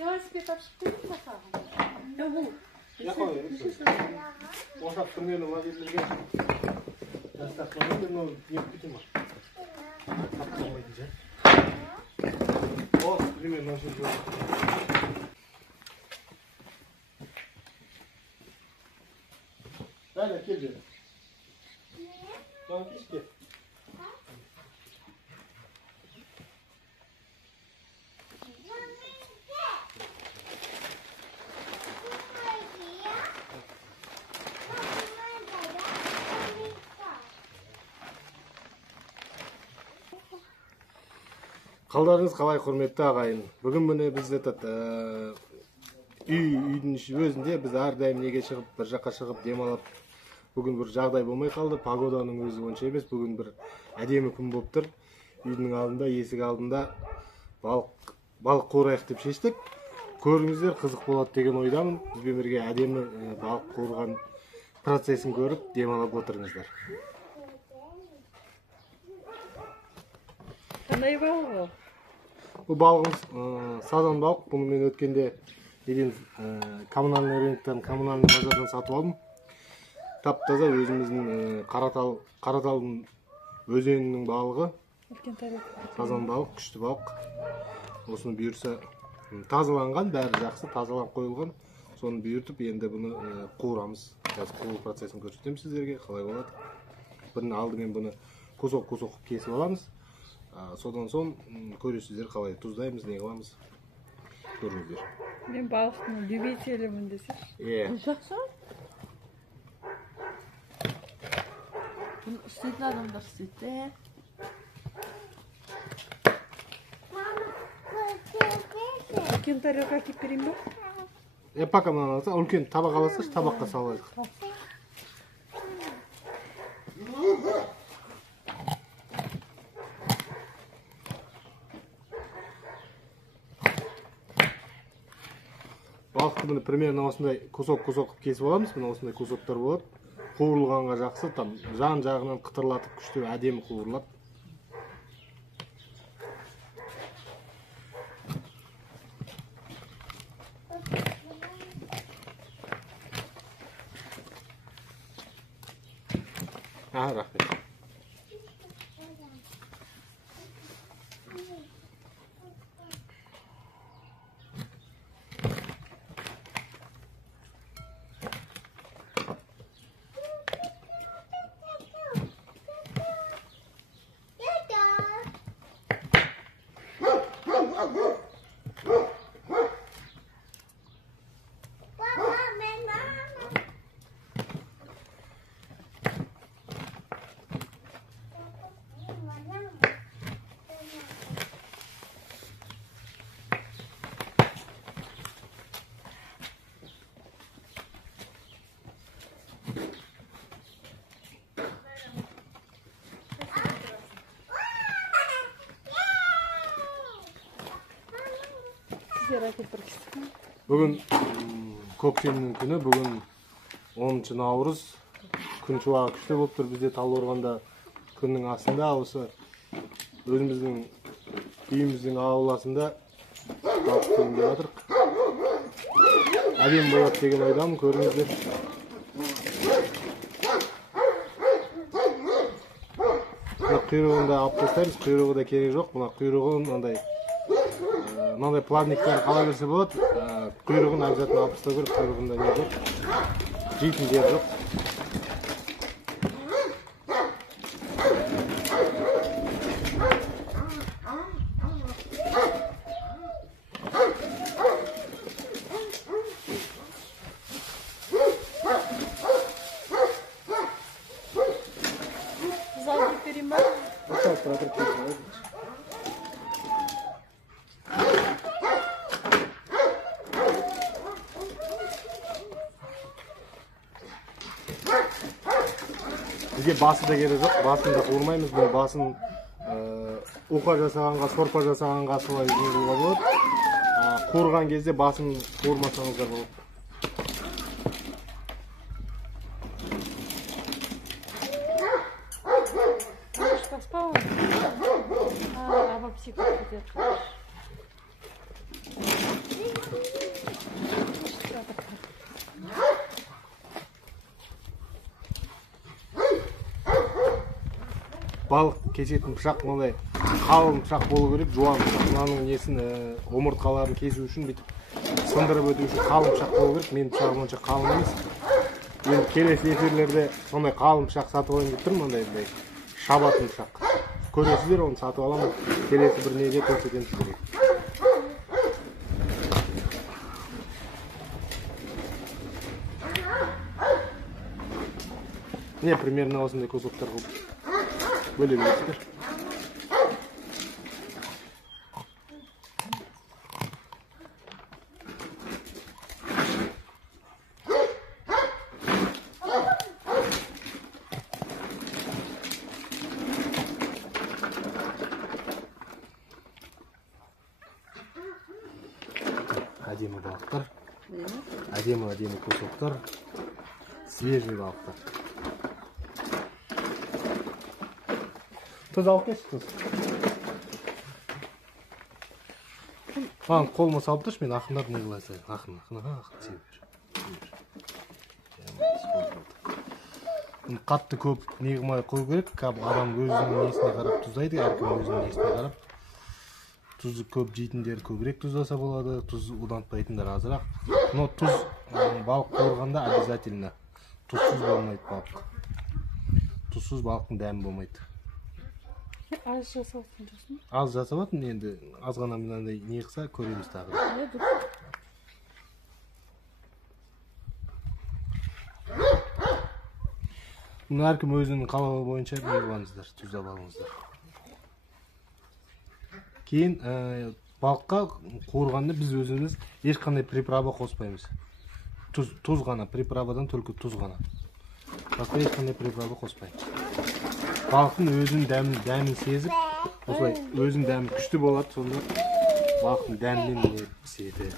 Велосипед ашып қойдың Ошақ примерно мына жерлерге жастақтармен мен оны неғып кетем ба? Таптырмайтын ше. Осы примерно осы жерге. Дайла, кел бері. Соған кеш кел. Қалдарыңыз қалай құрметті ағайын. Бүгін міне біз үйдің өзінде біз әрдайым неге шығып, бір жаққа шығып демалып, бүгін бір жағдай болмай қалды. Погоданың өзі онша емес. Бүгін бір әдемі күн болып тұр. Үйдің алдында, есік алдында балық қуырайық деп шештік. Көріңіздер, қызық болады деген ойдамын. Бізбен бірге әдемі балық қуырған процесін көріп, демалып отырыңыздар. Қандай балық ол? Бұл балығымыз сазан балық. Бұны мен өткенде коммунальный рыноктан, коммунальный базардан сатып алдым. Тап-таза өзіміздің Қараталдың өзенінің балығы. Сазан балық, күшті балық. Осыны бұйырса тазаланған, бәрі жақсы, тазаланып қойылған. Соны бұйыртып, енді бұны қуырамыз. Қазір қуыру процесін көрсетемін сіздерге, қалай болады. Бірін алдымен бұны кусок-кусок кесіп аламыз. Содан соң көресіздер қалай тұздаймыз, не қыламыз. Көріңіздер. Мен балықтың любителімін десеш. Жақсы. Bunu istediğin adamlar istedi. Үлкен тарелка әкеп берейін бе? Пока мынаны алса, үлкен табақ аласыз, табаққа салайық. Балықты бұны примерно осындай кусок-кусок кесіп аламыз. Бұны осындай кусоктар болады. Қуырылғанға жақсы, там жан жағынан қытырлатып күшті әдемі қуырылады. Рахмет. Бүгін көктемнің күні, бүгін 10 наурыз. Күн шуағы күшті болып тұр. Бізде Талдықорғанда күннің астында, осы өзіміздің үйіміздің ауласында балық көруге жатырық. Әдемі болады деген ойдамын, көріңіздер. Құйрығын да алып тастаймыз, құйрығы да керек жоқ. Мына құйрығын мынандай плавниктер қала берсе болады. Құйрығын обязательно алып тастау керек, құйрығында не жоқ. Жейтін жер жоқ. Бізге басы да керек жоқ, басын да қуырмаймыз. Бұл басын уқа жасағанға, сорпа жасағанға солай жеңілуге болады. Қуырған кезде басын қуырмасаңыздар болады. Поспал? Обобси как-то. балық кесетін пышақ мындай қалың пышақ болу керек, жуан пышақ. Мынаның несін омыртқаларын кесу үшін бүйтіп сындырып өту үшін қалың пышақ болу керек. Мен пышағым онша қалың емес. Енді келесі эфирлерде сондай қалың пышақ сатып алайын деп тұрмын, мындай шабатын пышақ. Көресіздер, оны сатып аламын. Келесі бір неде көрсетемін сіздерге. Не, примерно осындай кусоктар қылып бөле бересіздер. Әдемі балықтар, әдемі кусоктар, свежий балықтар. Тұз алып кеш, тұз. Маған қолыма салып тұршы, мен ақындарды не қылай сайын. Ақын себер. Қатты көп не қылмай қою керек. Адам өзінің несіне қарап тұздайды, әркім өзінің несіне қарап. Тұзы көп жейтіндер көбірек тұздаса болады, тұз ұдантпайтындар азырақ. Но тұз балық қорғанда обязательно. Тұзсыз болмайды балық. Тұзсыз балықтың дәмі болмайды. Az жасалсын жасын. Az жасалатын, енді аз ғана мынандай не қылса көреміз тағы. Мұны әркім өзінің қалауы бойынша не қылаңыздар, тұздап алыңыздар. Кейін балыққа қуырғанда біз өзіміз ешқандай приправа қоспаймыз. Тұз ғана, приправадан только тұз ғана. Басқа ешқандай приправа қоспаймыз. Балықтың өзінің дәмін сезіп, осылай өзінің дәмі күшті болады, сонда балықтың дәмінен не піседі.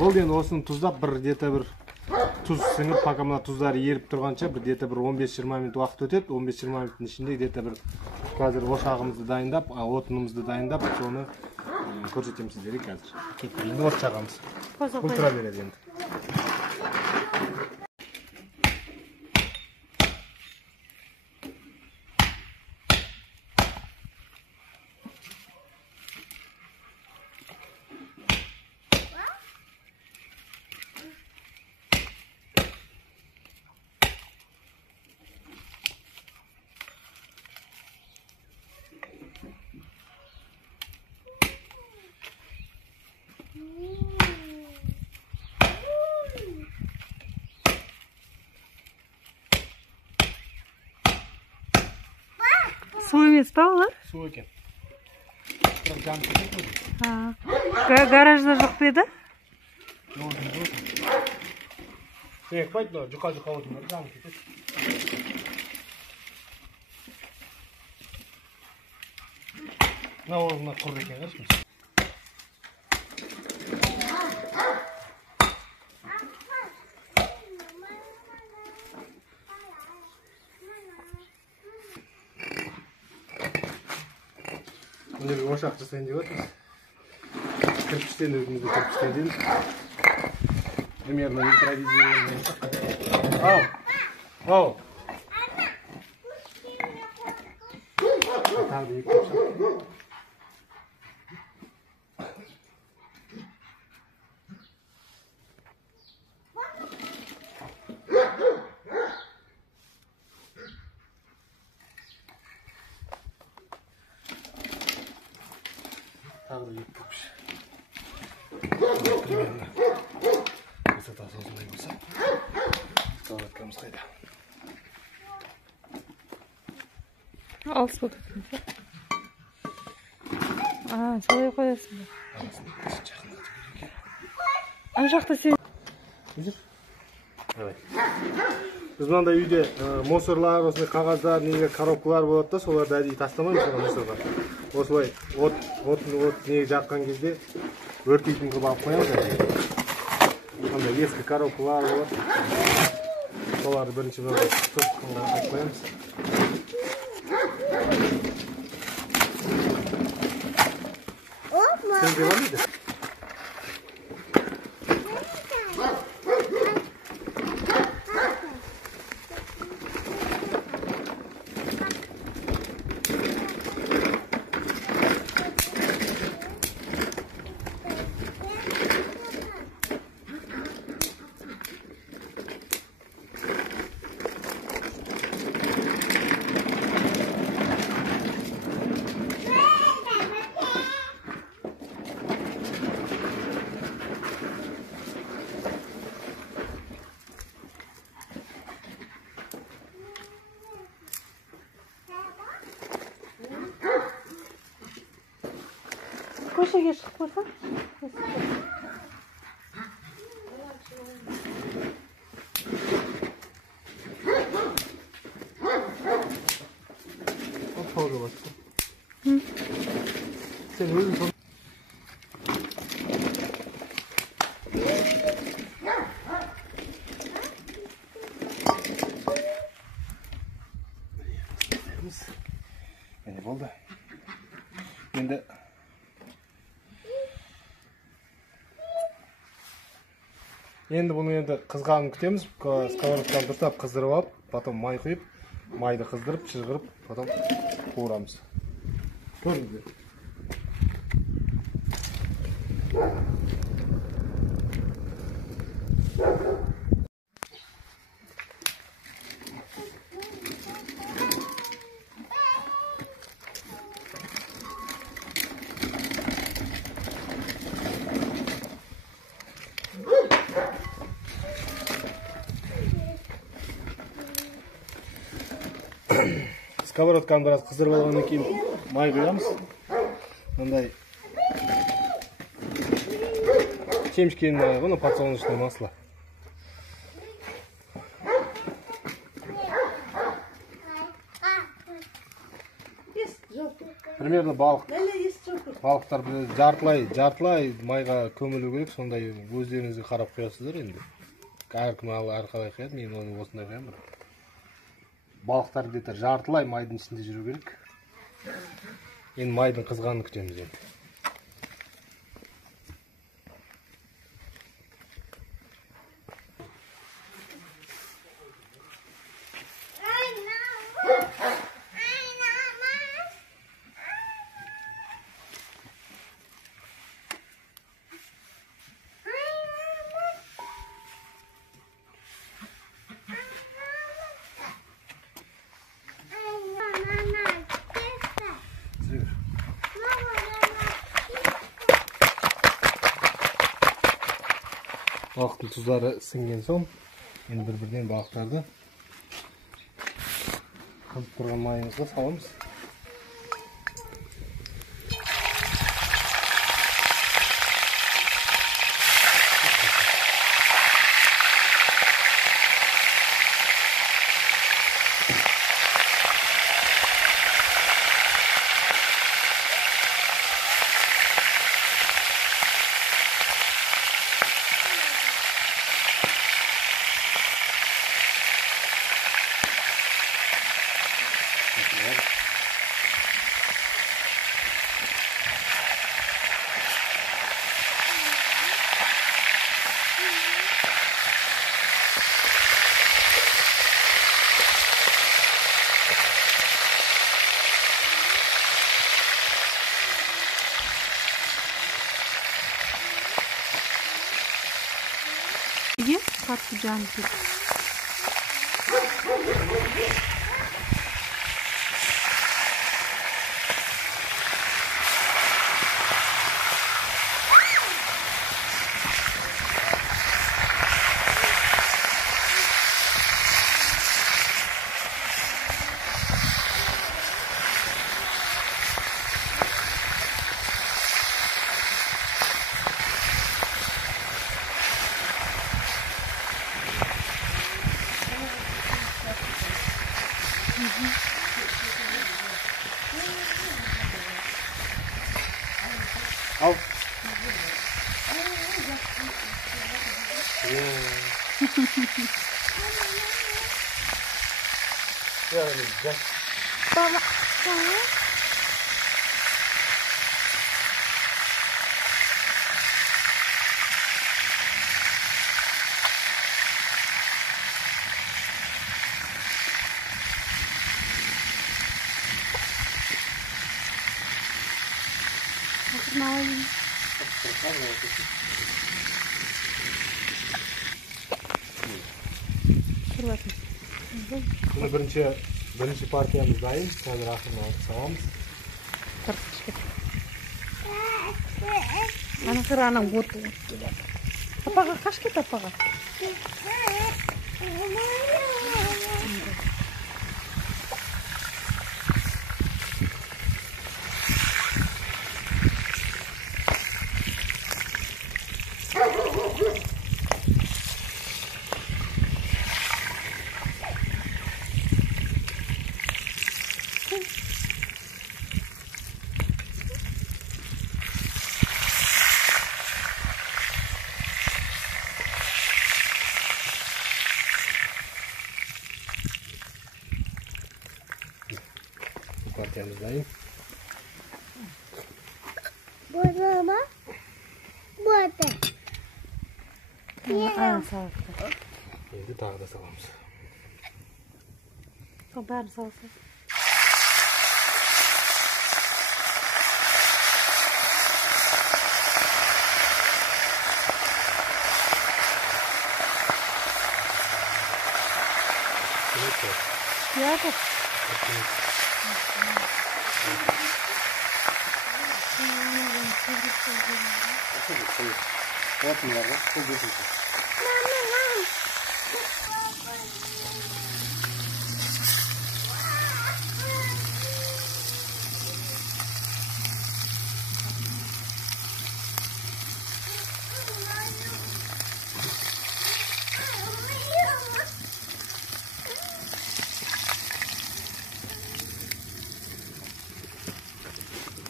Ол ден осыны тұздап бір тұз сіңіп, пока мына тұздары еріп тұрғанша бір 15-20 минут уақыт өтеді. 15-20 минуттың ішінде қазір ошағымызды дайындап, отынымызды дайындап, соны көрсетемін сіздерге қазір. Енді от жағамыз. Бұл тұра береді енді. Су емес па олар? Су екен. Бірақ жанып кетеді ме? Гаражда жоқ па еді? Қайтпайды, жұқа отындар жанып кетеді. Мына орнына құр екен қарашымыз. Мына бір ошақ жасайын деп отырмыз. Кірпіштен өзімізді кірпіштен дейміз. Примерно импровизированный ошақ. Ау! Тағы да екі ошақ. Тағы да екі кірпіш. Примерно высотасы осындай болса, сковородкамыз қайда. Алыс болып кеткен ше? Солай қоясың ба? Жақындату керек. Ана жақта сен... Давай. Біз мынандай үйде мусорлар, осындай қағаздар, неге коробкалар болады да, соларды әдейі тастамаймыз мусорға. Осылай от неге жаққан кезде өртейтін қылып алып қоямыз. Мынандай ескі коробкалар болады. Соларды бірінші тұтқанға айтып қоямыз. Sen de var mıydı? Köşeye çıkıp koysan. Pauza bas. Sen özün son. Yine oldu. Şimdi Endi bunu endi kızganын күтеміз. Сковородканы дұрыстап қыздырып алып, потом май құйып, майды қыздырып, шыжғырып, потом қуырамыз. Көрдіңіздер? Сковородканы біраз қыздырып алғаннан кейін май құямыз. Мындай семечкенное, ну, подсолнечное масло. Примерно балықтар жартылай майға көмілу керек, сондай өздеріңізге қарап қоясыздар енді. Әркім әрқалай қояды, мен оны осындай қоямын. Балықтар где-то жартылай майдың ішінде жүру керек. Енді майдың қызғанын күтеміз енді. Балықтың тұздары сіңген соң, енді бір-бірден балықтарды қымып тұрған майымызға саламыз. Patlıcan gibi. Al. Ya, Baba. Oturun alayım. Dur bakayım. Bunu birinci partiyamız dayım. Hozir akırma salamiz. Dur çıkıp. Ana kıranın botu. Apaga kaç git apaga. Bu partiyamız dayım. Burada mı? Burada. Ayağın sağlıklı. Endi tagı da salamiz. Çok bari sağlıklı. Ya da.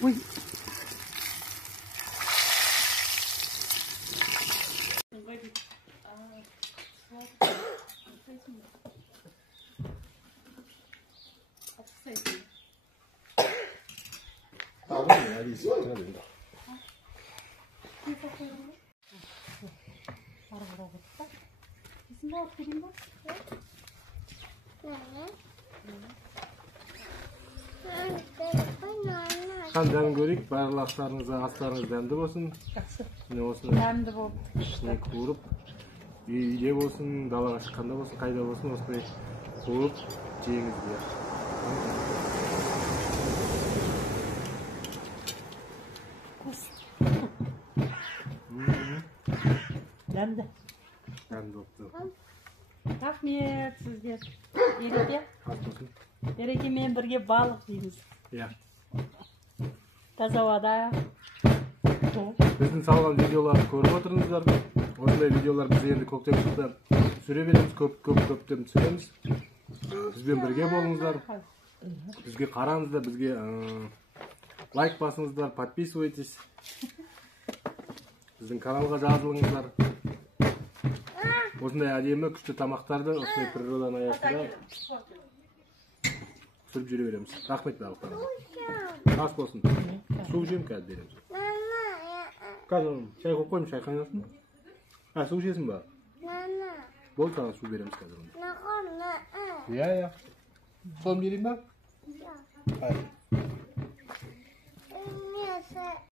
Uy. Tamam mı? Hadi isim. Qandan ko'rik, barliqlaringiz, aslarınız dәмді болсын. Жақсы. Ne olsun? Дәмді болды. İçine kurup, үйде болсын, далаға шыққанда болсын, қайда болсын, осылай қуып жеңіз дейік. Dәмді. Dәмді болыпты. Рахмет сізге. Ереке. Ас болсын. Ерекемен бірге балық жейміз. Иә. Таза ауада. Біздің салған видеоларды көріп отырыңыздар. Осындай видеолар біз енді көктем шықты түсіре береміз, көптеп түсіреміз. Бізбен бірге болыңыздар. Бізге қараңыздар, бізге лайк басыңыздар, подписывайтесь. Біздің каналға жазылыңыздар. Осындай әдемі күшті тамақтарды осындай природаның аясында түсіріп жүре береміз. Рахмет барлықтарыңызға. Ас болсын. Су жеймін қазір береміз. Қазір шай қойып қойым, шай қайнасын. Су ішесің ба? Болды, саған су береміз қазір. Иә. Соны берейін ба? Hayır.